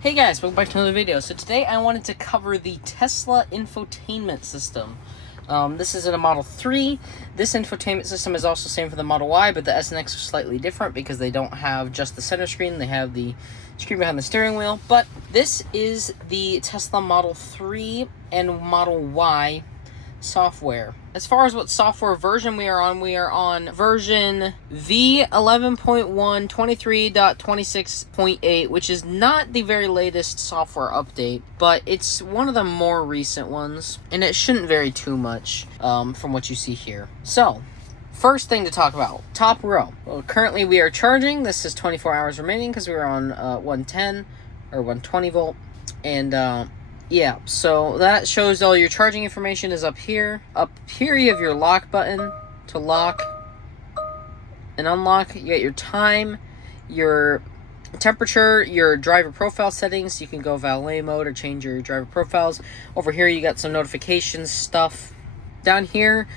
Hey guys, welcome back to another video. So today I wanted to cover the Tesla infotainment system. This is in a Model 3. This infotainment system is also the same for the Model Y, but the S and X are slightly different because they don't have just the center screen, they have the screen behind the steering wheel. But this is the Tesla Model 3 and Model Y software. As far as what software version we are on version V11.1 23.26.8, which is not the very latest software update, but it's one of the more recent ones, and it shouldn't vary too much from what you see here. So, first thing to talk about, top row. Well, currently we are charging. This is 24 hours remaining because we were on 110 or 120 volt, and yeah, so that shows all your charging information is up here. Up here you have your lock button to lock and unlock. You got your time, your temperature, your driver profile settings. You can go valet mode or change your driver profiles. Over here you got some notifications stuff. Down here,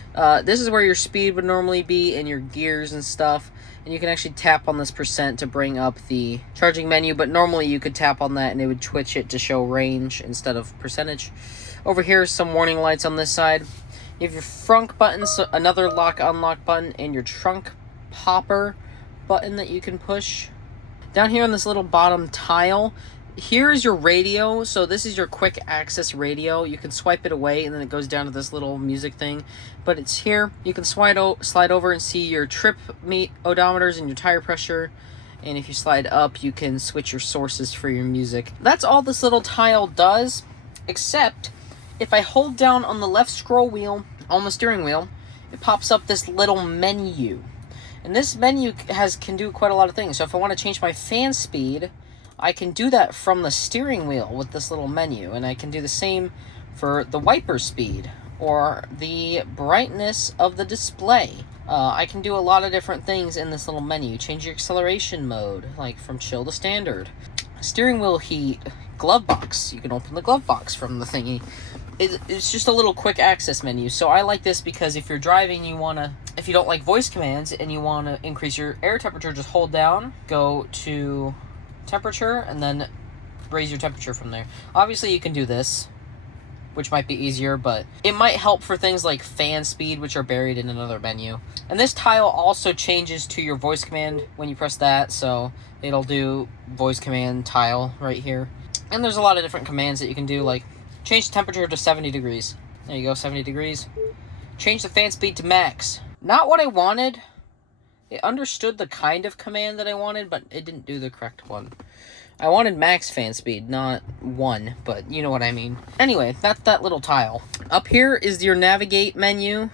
this is where your speed would normally be and your gears and stuff. And you can actually tap on this percent to bring up the charging menu, but normally you could tap on that and it would twitch it to show range instead of percentage. Over here, some warning lights on this side. You have your front button, so another lock-unlock button, and your trunk popper button that you can push. Down here on this little bottom tile, here is your radio. So this is your quick access radio. You can swipe it away and then it goes down to this little music thing, but it's here. You can slide over and see your trip odometers and your tire pressure, and if you slide up you can switch your sources for your music. That's all this little tile does, except if I hold down on the left scroll wheel on the steering wheel, it pops up this little menu, and this menu can do quite a lot of things. So if I want to change my fan speed, I can do that from the steering wheel with this little menu, and I can do the same for the wiper speed or the brightness of the display. I can do a lot of different things in this little menu. Change your acceleration mode, like from chill to standard. Steering wheel heat, glove box. You can open the glove box from the thingy. It's just a little quick access menu. So I like this because if you're driving, if you don't like voice commands and you want to increase your air temperature, just hold down, go to temperature, and then raise your temperature from there. Obviously you can do this, which might be easier, but it might help for things like fan speed, which are buried in another menu. And this tile also changes to your voice command when you press that, so it'll do voice command tile right here. And there's a lot of different commands that you can do, like change the temperature to 70 degrees. There you go, 70 degrees. Change the fan speed to max. Not what I wanted. It understood the kind of command that I wanted, but it didn't do the correct one. I wanted max fan speed, not 1, but you know what I mean. Anyway, that's that little tile. Up here is your navigate menu,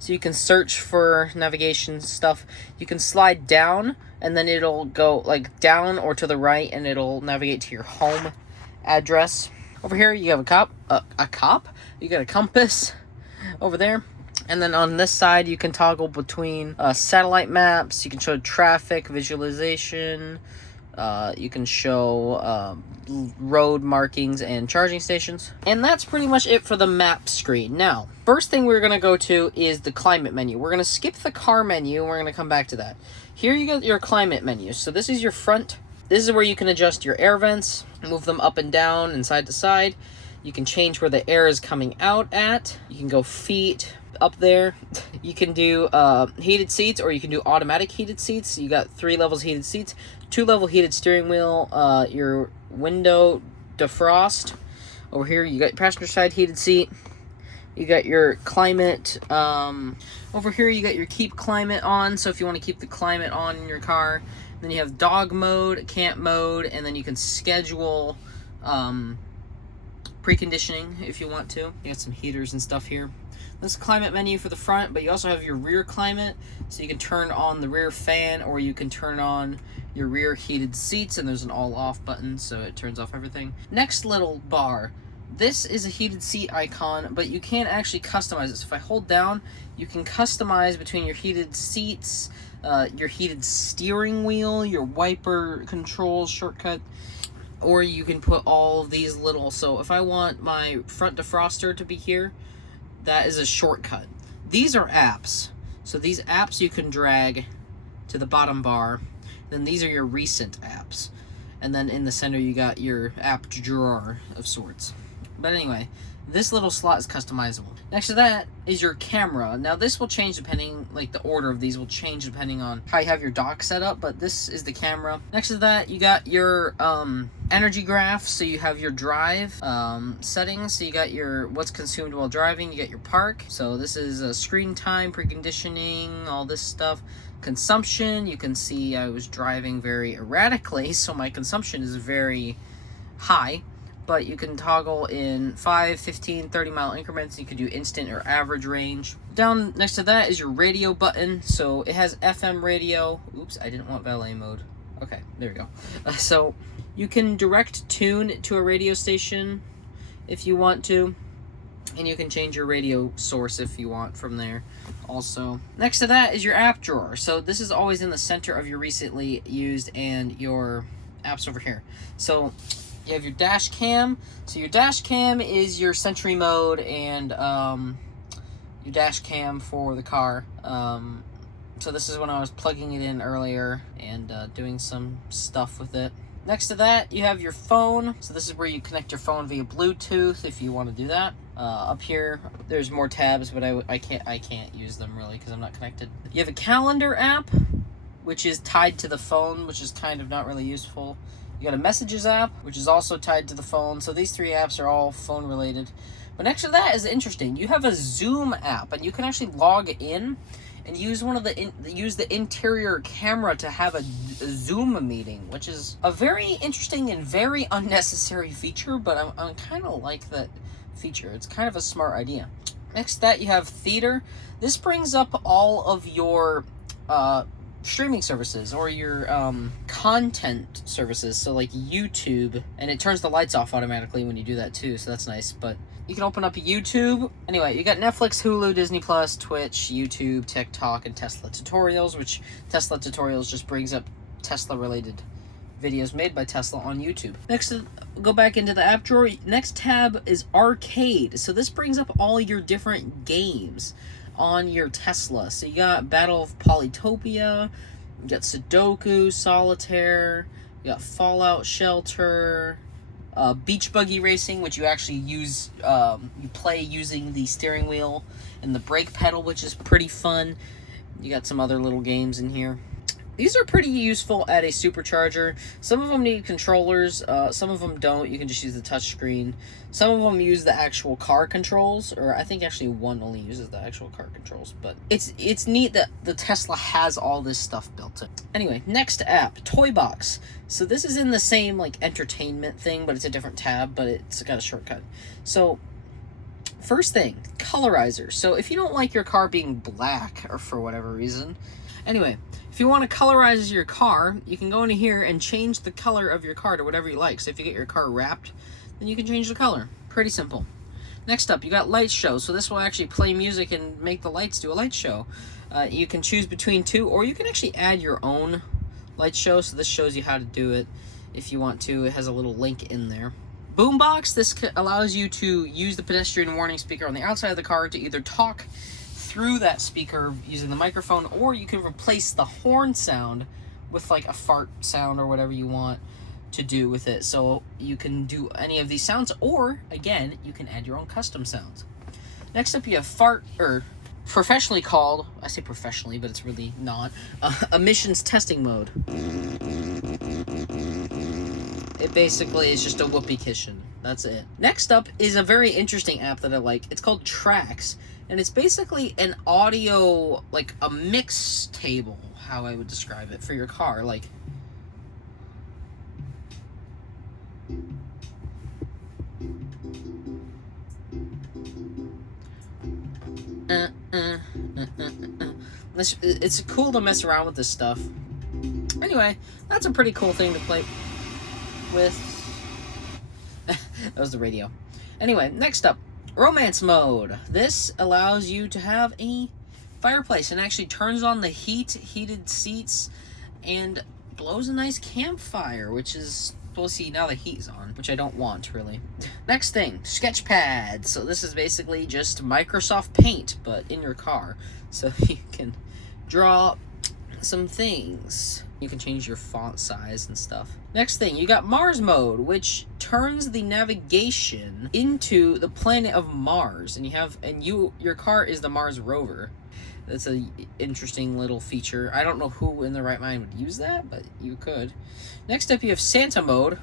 so you can search for navigation stuff. You can slide down, and then it'll go like down or to the right, and it'll navigate to your home address. Over here, you have You got a compass over there. And then on this side, you can toggle between satellite maps. You can show traffic visualization. You can show road markings and charging stations. And that's pretty much it for the map screen. Now, first thing we're going to go to is the climate menu. We're going to skip the car menu, and we're going to come back to that. Here you got your climate menu. So this is your front. This is where you can adjust your air vents, move them up and down and side to side. You can change where the air is coming out at. You can go feet up there. You can do heated seats, or you can do automatic heated seats. You got 3 levels heated seats, 2-level heated steering wheel, your window defrost. Over here you got passenger side heated seat. You got your climate. Over here you got your keep climate on, so if you want to keep the climate on in your car. Then you have dog mode, camp mode, and then you can schedule preconditioning if you want to. You got some heaters and stuff here. This is climate menu for the front, but you also have your rear climate, so you can turn on the rear fan, or you can turn on your rear heated seats, and there's an all off button, so it turns off everything. Next little bar. This is a heated seat icon, but you can't actually customize it. So if I hold down, you can customize between your heated seats, your heated steering wheel, your wiper controls shortcut, or you can put all of these little. So if I want my front defroster to be here, that is a shortcut. These are apps. So these apps you can drag to the bottom bar. Then these are your recent apps. And then in the center, you got your app drawer of sorts. But anyway, this little slot is customizable. Next to that is your camera. Now this will change depending, like the order of these will change depending on how you have your dock set up, but this is the camera. Next to that, you got your energy graph. So you have your drive settings. So you got your what's consumed while driving. You got your park. So this is screen time, preconditioning, all this stuff. Consumption, you can see I was driving very erratically, so my consumption is very high. But you can toggle in 5, 15, 30 mile increments. You can do instant or average range. Down next to that is your radio button. So it has FM radio. Oops, I didn't want valet mode. Okay, there we go. So you can direct tune to a radio station if you want to. And you can change your radio source if you want from there also. Next to that is your app drawer. So this is always in the center of your recently used and your apps over here. So you have your dash cam. So your dash cam is your Sentry mode and your dash cam for the car. So this is when I was plugging it in earlier and doing some stuff with it. Next to that, you have your phone. So this is where you connect your phone via Bluetooth if you want to do that. Up here, there's more tabs, but I can't use them really because I'm not connected. You have a calendar app, which is tied to the phone, which is kind of not really useful. You got a messages app, which is also tied to the phone. So these three apps are all phone related. But next to that is interesting. You have a Zoom app, and you can actually log in and use use the interior camera to have a Zoom meeting, which is a very interesting and very unnecessary feature. But I'm kind of like that feature. It's kind of a smart idea. Next to that, you have theater. This brings up all of your streaming services or your content services, so like YouTube, and it turns the lights off automatically when you do that too, so that's nice. But you can open up YouTube. Anyway, you got Netflix, Hulu, Disney Plus, Twitch, YouTube, TikTok, and Tesla tutorials, which Tesla tutorials just brings up Tesla related videos made by Tesla on YouTube. Next, go back into the app drawer. Next tab is arcade. So this brings up all your different games on your Tesla. So you got Battle of Polytopia, you got Sudoku, Solitaire, you got Fallout Shelter, Beach Buggy Racing, which you actually use, you play using the steering wheel and the brake pedal, which is pretty fun. You got some other little games in here. These are pretty useful at a supercharger. Some of them need controllers, some of them don't. You can just use the touch screen. Some of them use the actual car controls, or I think actually one only uses the actual car controls. But it's neat that the Tesla has all this stuff built in. Anyway, next app, Toy Box. So this is in the same like entertainment thing, but it's a different tab, but it's got a shortcut. So first thing, colorizer. So if you don't like your car being black or for whatever reason, anyway, if you want to colorize your car, you can go into here and change the color of your car to whatever you like. So if you get your car wrapped, then you can change the color. Pretty simple. Next up, you got light show. So this will actually play music and make the lights do a light show. You can choose between two, or you can actually add your own light show. So this shows you how to do it if you want to. It has a little link in there. Boombox. This allows you to use the pedestrian warning speaker on the outside of the car to either talk through that speaker using the microphone, or you can replace the horn sound with like a fart sound or whatever you want to do with it. So you can do any of these sounds, or again, you can add your own custom sounds. Next up, you have fart, or professionally called, I say professionally, but it's really not, emissions testing mode. It basically is just a whoopee cushion. That's it. Next up is a very interesting app that I like. It's called Tracks. And it's basically an audio, like a mix table, how I would describe it, for your car. Like, it's cool to mess around with this stuff. Anyway, that's a pretty cool thing to play with. That was the radio. Anyway, next up. Romance mode. This allows you to have a fireplace and actually turns on the heated seats, and blows a nice campfire, which is, we'll see, now the heat's on, which I don't want really. Next thing, Sketchpad. So this is basically just Microsoft Paint, but in your car. So you can draw some things. You can change your font size and stuff. Next thing, you got Mars mode, which turns the navigation into the planet of Mars, and your car is the Mars rover. That's a interesting little feature. I don't know who in their right mind would use that, but you could. Next up, you have Santa mode,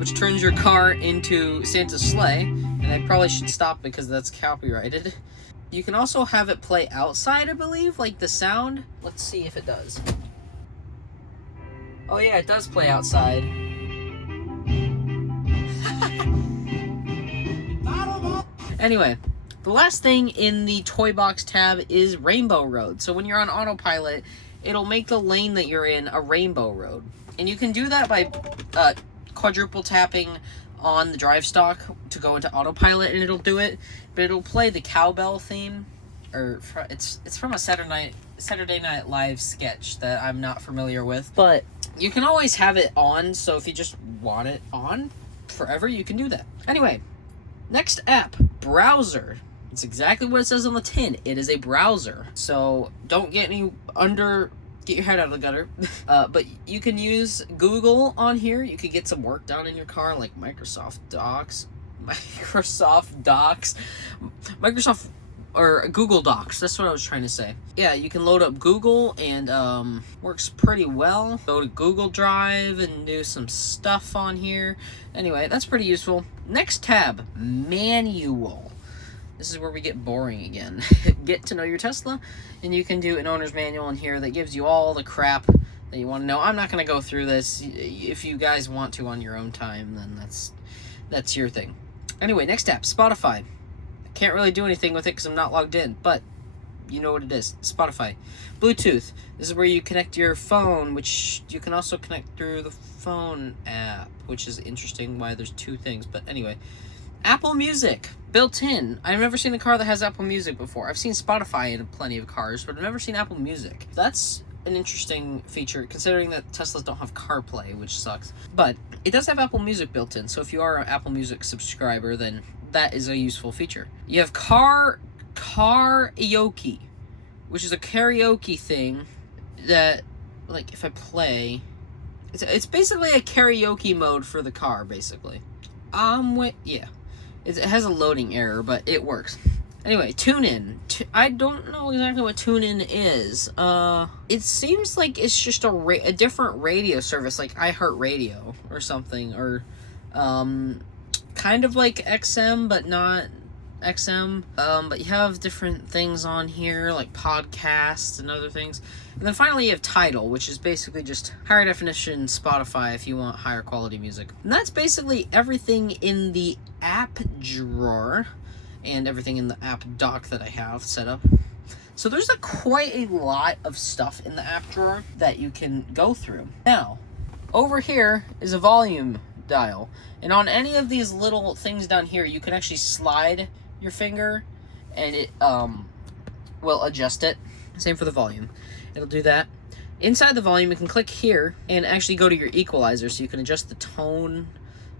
which turns your car into Santa's sleigh, and I probably should stop because that's copyrighted. You can also have it play outside, I believe, like the sound. Let's see if it does. Oh yeah, it does play outside. Anyway, the last thing in the toy box tab is Rainbow Road. So when you're on autopilot, it'll make the lane that you're in a rainbow road. And you can do that by quadruple tapping on the drive stalk to go into autopilot, and it'll do it. But it'll play the cowbell theme, or it's from a Saturday Night Live sketch that I'm not familiar with. But you can always have it on, so if you just want it on forever, you can do that. Anyway, next app, browser. It's exactly what it says on the tin. It is a browser. So don't get your head out of the gutter. But you can use Google on here. You could get some work done in your car, like Microsoft or Google Docs. That's what I was trying to say. Yeah, you can load up Google, and works pretty well. Go to Google Drive and do some stuff on here. Anyway, that's pretty useful. Next tab, manual. This is where we get boring again. Get to know your Tesla, and you can do an owner's manual in here that gives you all the crap that you want to know. I'm not going to go through this. If you guys want to on your own time, then that's your thing. Anyway, next app, Spotify. Can't really do anything with it because I'm not logged in, but you know what it is. Spotify. Bluetooth. This is where you connect your phone, which you can also connect through the phone app, which is interesting why there's two things, but anyway. Apple Music, built in. I've never seen a car that has Apple Music before. I've seen Spotify in plenty of cars, but I've never seen Apple Music. That's an interesting feature, considering that Teslas don't have CarPlay, which sucks. But it does have Apple Music built in, so if you are an Apple Music subscriber, then that is a useful feature. You have karaoke, which is a karaoke thing that, like, if I play, it's basically a karaoke mode for the car, basically. Yeah. It has a loading error, but it works. Anyway, TuneIn. I don't know exactly what TuneIn is. It seems like it's just a different radio service, like iHeartRadio or something, or kind of like XM, but not XM. But you have different things on here, like podcasts and other things. And then finally you have Tidal, which is basically just higher definition Spotify if you want higher quality music. And that's basically everything in the app drawer and everything in the app dock that I have set up. So there's quite a lot of stuff in the app drawer that you can go through. Now, over here is a volume dial. And on any of these little things down here, you can actually slide your finger and it will adjust it. Same for the volume. It'll do that. Inside the volume, you can click here and actually go to your equalizer, so you can adjust the tone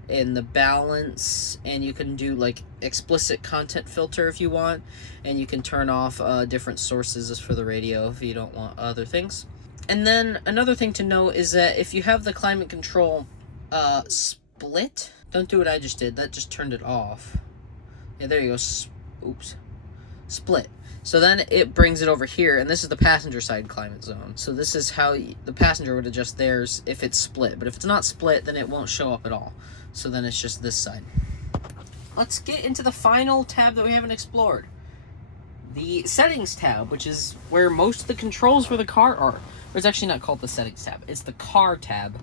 and the balance, and you can do like explicit content filter if you want, and you can turn off different sources for the radio if you don't want other things. And then another thing to know is that if you have the climate control split, don't do what I just did. That just turned it off. Yeah, there you go. Oops. Split. So then it brings it over here, and this is the passenger side climate zone. So this is how the passenger would adjust theirs if it's split. But if it's not split, then it won't show up at all. So then it's just this side. Let's get into the final tab that we haven't explored. The settings tab, which is where most of the controls for the car are. It's actually not called the settings tab. It's the car tab.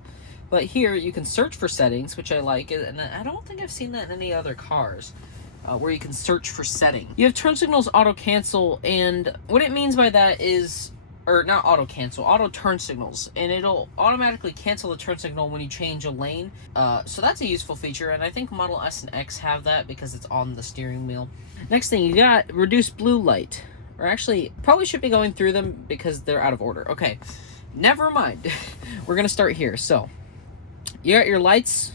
But here you can search for settings, which I like. And I don't think I've seen that in any other cars. Where you can search for setting. You have turn signals auto cancel, and what it means by that is, or not auto cancel, auto turn signals, and it'll automatically cancel the turn signal when you change a lane. So that's a useful feature, and I think Model S and X have that because it's on the steering wheel. Next thing, you got reduce blue light, or actually probably should be going through them because they're out of order. Okay, never mind. We're gonna start here. So you got your lights.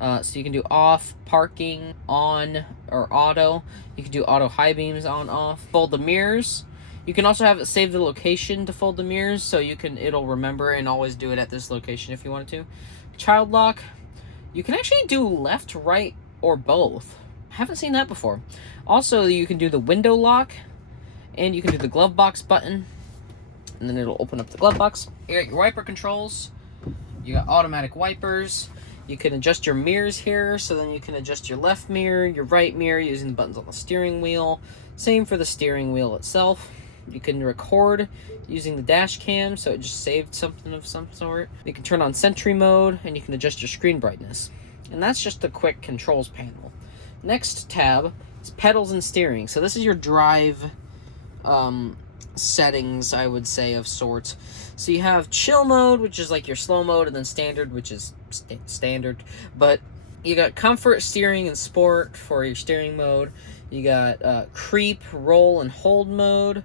So you can do off, parking, on, or auto. You can do auto high beams on, off. Fold the mirrors. You can also have it save the location to fold the mirrors, so it'll remember and always do it at this location if you wanted to. Child lock. You can actually do left, right, or both. I haven't seen that before. Also, you can do the window lock, and you can do the glove box button, and then it'll open up the glove box. You got your wiper controls. You got automatic wipers. You can adjust your mirrors here, so then you can adjust your left mirror, your right mirror using the buttons on the steering wheel. Same for the steering wheel itself. You can record using the dash cam, so it just saved something of some sort. You can turn on Sentry mode, and you can adjust your screen brightness. And that's just a quick controls panel. Next tab is pedals and steering. So this is your drive settings, I would say, of sorts. So you have chill mode, which is like your slow mode, and then standard, which is standard. But you got comfort, steering, and sport for your steering mode. You got creep, roll, and hold mode.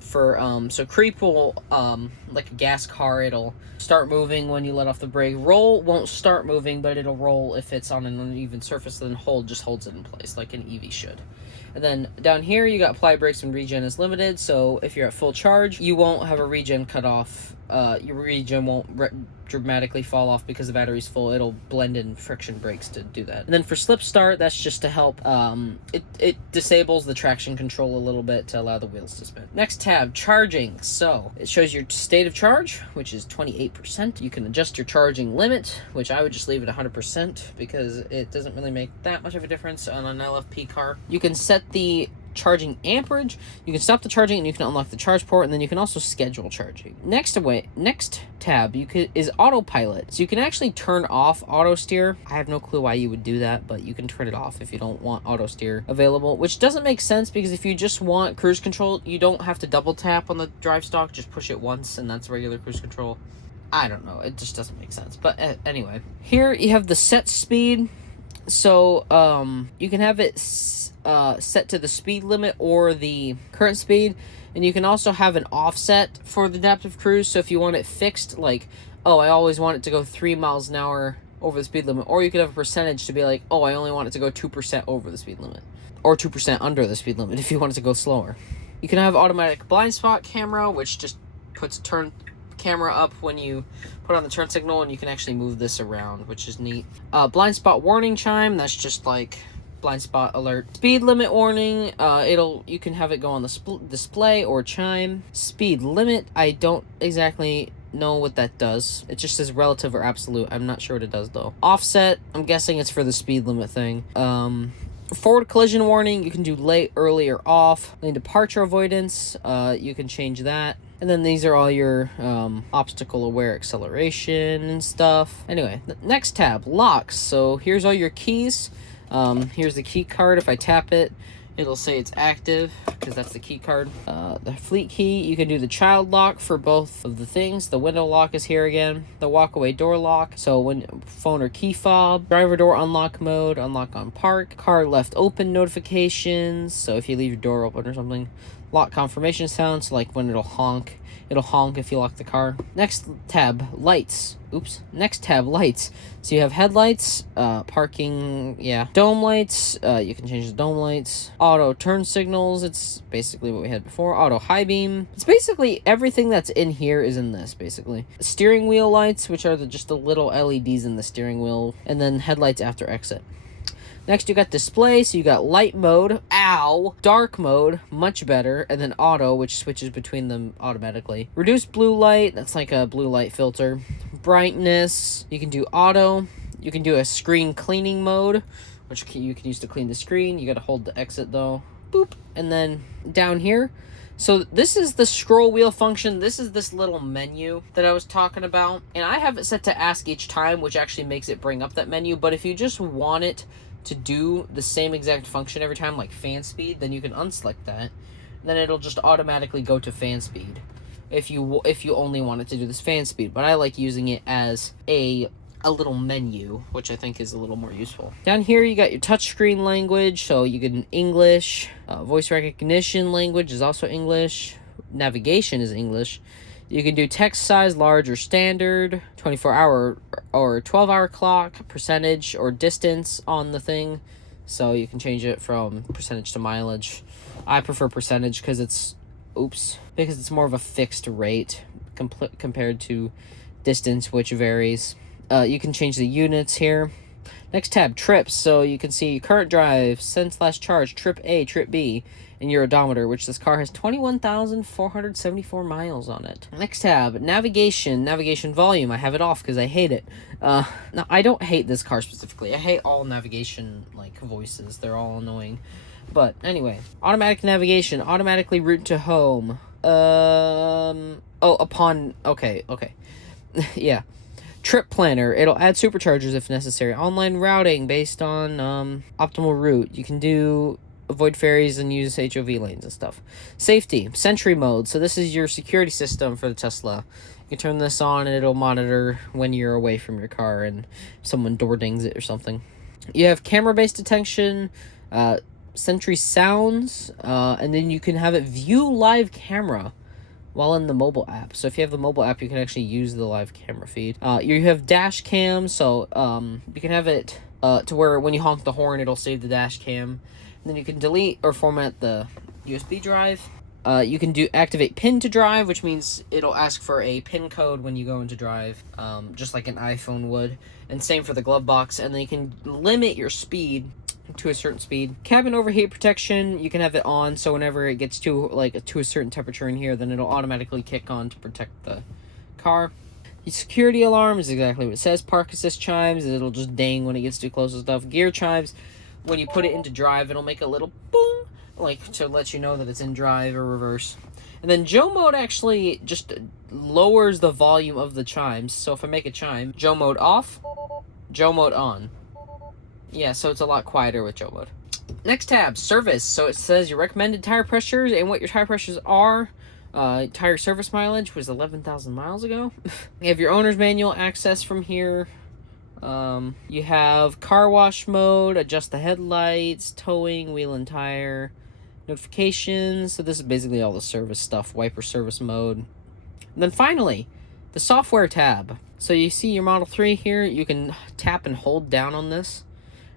So creep will, like a gas car, it'll start moving when you let off the brake. Roll won't start moving, but it'll roll if it's on an uneven surface. Then hold just holds it in place like an EV should. And then down here you got apply brakes when regen is limited, so if you're at full charge, you won't have a regen cut off. Your regen won't dramatically fall off because the battery's full. It'll blend in friction brakes to do that. And then for slip start, that's just to help, it disables the traction control a little bit to allow the wheels to spin. Next tab, charging. So it shows your state of charge, which is 28%. You can adjust your charging limit, which I would just leave it 100% because it doesn't really make that much of a difference on an LFP car. You can set the charging amperage, you can stop the charging, and you can unlock the charge port, and then you can also schedule charging. Next tab is autopilot. So you can actually turn off auto steer. I have no clue why you would do that, but you can turn it off if you don't want auto steer available, which doesn't make sense because if you just want cruise control, you don't have to double tap on the drive stalk, just push it once and that's regular cruise control. I don't know, it just doesn't make sense. But anyway, here you have the set speed. So you can have it set to the speed limit or the current speed, and you can also have an offset for the adaptive cruise. So if you want it fixed, like, oh, I always want it to go 3 miles an hour over the speed limit, or you could have a percentage to be like, oh, I only want it to go 2% over the speed limit, or 2% under the speed limit if you want it to go slower. You can have automatic blind spot camera, which just puts turn camera up when you put on the turn signal, and you can actually move this around, which is neat. Blind spot warning chime, that's just like blind spot alert. Speed limit warning, you can have it go on the display or chime. Speed limit, I don't exactly know what that does. It just says relative or absolute. I'm not sure what it does though. Offset, I'm guessing it's for the speed limit thing. Forward collision warning, you can do late, early, or off. Lane departure avoidance, you can change that. And then these are all your obstacle aware acceleration and stuff. Anyway, the next tab, locks. So here's all your keys. Here's the key card. If I tap it, it'll say it's active because that's the key card. The fleet key, you can do the child lock for both of the things. The window lock is here again. The walk-away door lock, so when phone or key fob. Driver door unlock mode, unlock on park. Car left open notifications, so if you leave your door open or something. Lock confirmation sound, so like when it'll honk if you lock the car. Next tab, lights. Next tab, lights. So you have headlights, parking, dome lights. You can change the dome lights. Auto turn signals. It's basically what we had before. Auto high beam. It's basically everything that's in here is in this, basically. Steering wheel lights, which are just the little LEDs in the steering wheel. And then headlights after exit. Next, you got display, so you got light mode, dark mode, much better, and then auto, which switches between them automatically. Reduce blue light, that's like a blue light filter. Brightness, you can do auto. You can do a screen cleaning mode, which you can use to clean the screen. You got to hold the exit though. Boop. And then down here, so this is the scroll wheel function. This is this little menu that I was talking about. And I have it set to ask each time, which actually makes it bring up that menu. But if you just want it to do the same exact function every time, like fan speed, then you can unselect that. Then it'll just automatically go to fan speed if you only want it to do this fan speed. But I like using it as a little menu, which I think is a little more useful. Down here you got your touchscreen language, so you get an English. Voice recognition language is also English. Navigation is English. You can do text size, large or standard, 24-hour or 12-hour clock, percentage or distance on the thing. So you can change it from percentage to mileage. I prefer percentage because it's Oops. Because it's more of a fixed rate compared to distance, which varies. You can change the units here. Next tab, trips. So you can see current drive, send/charge, trip A, trip B, and your odometer, which this car has 21,474 miles on it. Next tab, navigation. Navigation volume. I have it off because I hate it. Now, I don't hate this car specifically. I hate all navigation, like, voices. They're all annoying. But, anyway. Automatic navigation. Automatically route to home. Okay. Yeah. Trip planner. It'll add superchargers if necessary. Online routing based on optimal route. You can avoid ferries and use HOV lanes and stuff. Safety. Sentry mode. So this is your security system for the Tesla. You can turn this on and it'll monitor when you're away from your car and someone door dings it or something. You have camera-based detection, Sentry sounds, and then you can have it view live camera while in the mobile app. So if you have the mobile app, you can actually use the live camera feed. You have dash cam, so you can have it to where when you honk the horn, it'll save the dash cam. And then you can delete or format the USB drive. You can activate pin to drive, which means it'll ask for a pin code when you go into drive, just like an iPhone would. And same for the glove box. And then you can limit your speed to a certain speed. Cabin overheat protection, you can have it on, so whenever it gets to a certain temperature in here, then it'll automatically kick on to protect the car. The security alarm is exactly what it says. Park assist chimes, it'll just ding when it gets too close to stuff. Gear chimes, when you put it into drive, it'll make a little boom, like to let you know that it's in drive or reverse. And then Joe mode actually just lowers the volume of the chimes. So if I make a chime, Joe mode off, Joe mode on. Yeah, so it's a lot quieter with Joe mode. Next tab, service. So it says your recommended tire pressures and what your tire pressures are. Tire service mileage was 11,000 miles ago. You have your owner's manual access from here. You have car wash mode, adjust the headlights, towing, wheel and tire, notifications. So this is basically all the service stuff, wiper service mode. And then finally, the software tab. So you see your Model 3 here, you can tap and hold down on this,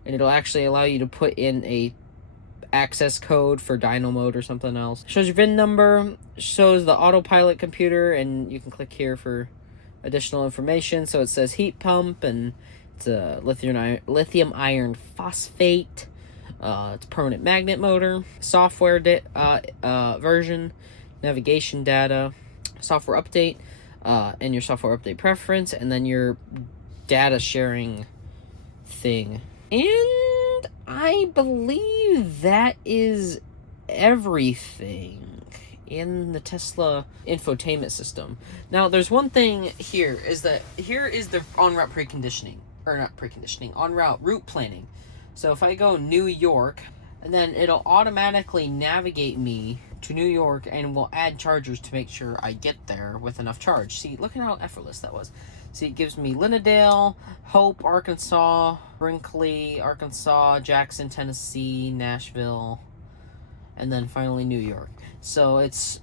and it'll actually allow you to put in a access code for dyno mode or something else. Shows your VIN number, shows the autopilot computer, and you can click here for additional information. So it says heat pump, and it's a lithium iron phosphate. It's a permanent magnet motor, software version, navigation data, software update, and your software update preference, and then your data sharing thing. And I believe that is everything in the Tesla infotainment system. Now, there's one thing here, is that here is the on-route preconditioning, or not preconditioning, on-route route planning. So if I go New York, and then it'll automatically navigate me to New York and will add chargers to make sure I get there with enough charge. See, look at how effortless that was. See, it gives me Linnedale, Hope, Arkansas, Brinkley, Arkansas, Jackson, Tennessee, Nashville, and then finally New York. So it's,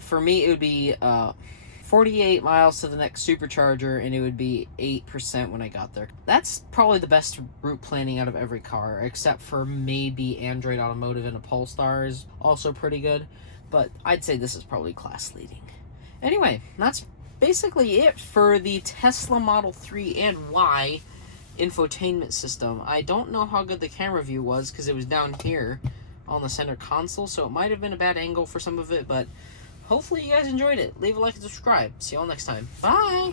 for me, it would be 48 miles to the next supercharger, and it would be 8% when I got there. That's probably the best route planning out of every car, except for maybe Android Automotive, and a Polestar is also pretty good, but I'd say this is probably class leading. Anyway, that's basically it for the Tesla Model 3 and Y infotainment system. I don't know how good the camera view was because it was down here on the center console, so it might have been a bad angle for some of it, but hopefully you guys enjoyed it. Leave a like and subscribe. See you all next time. Bye!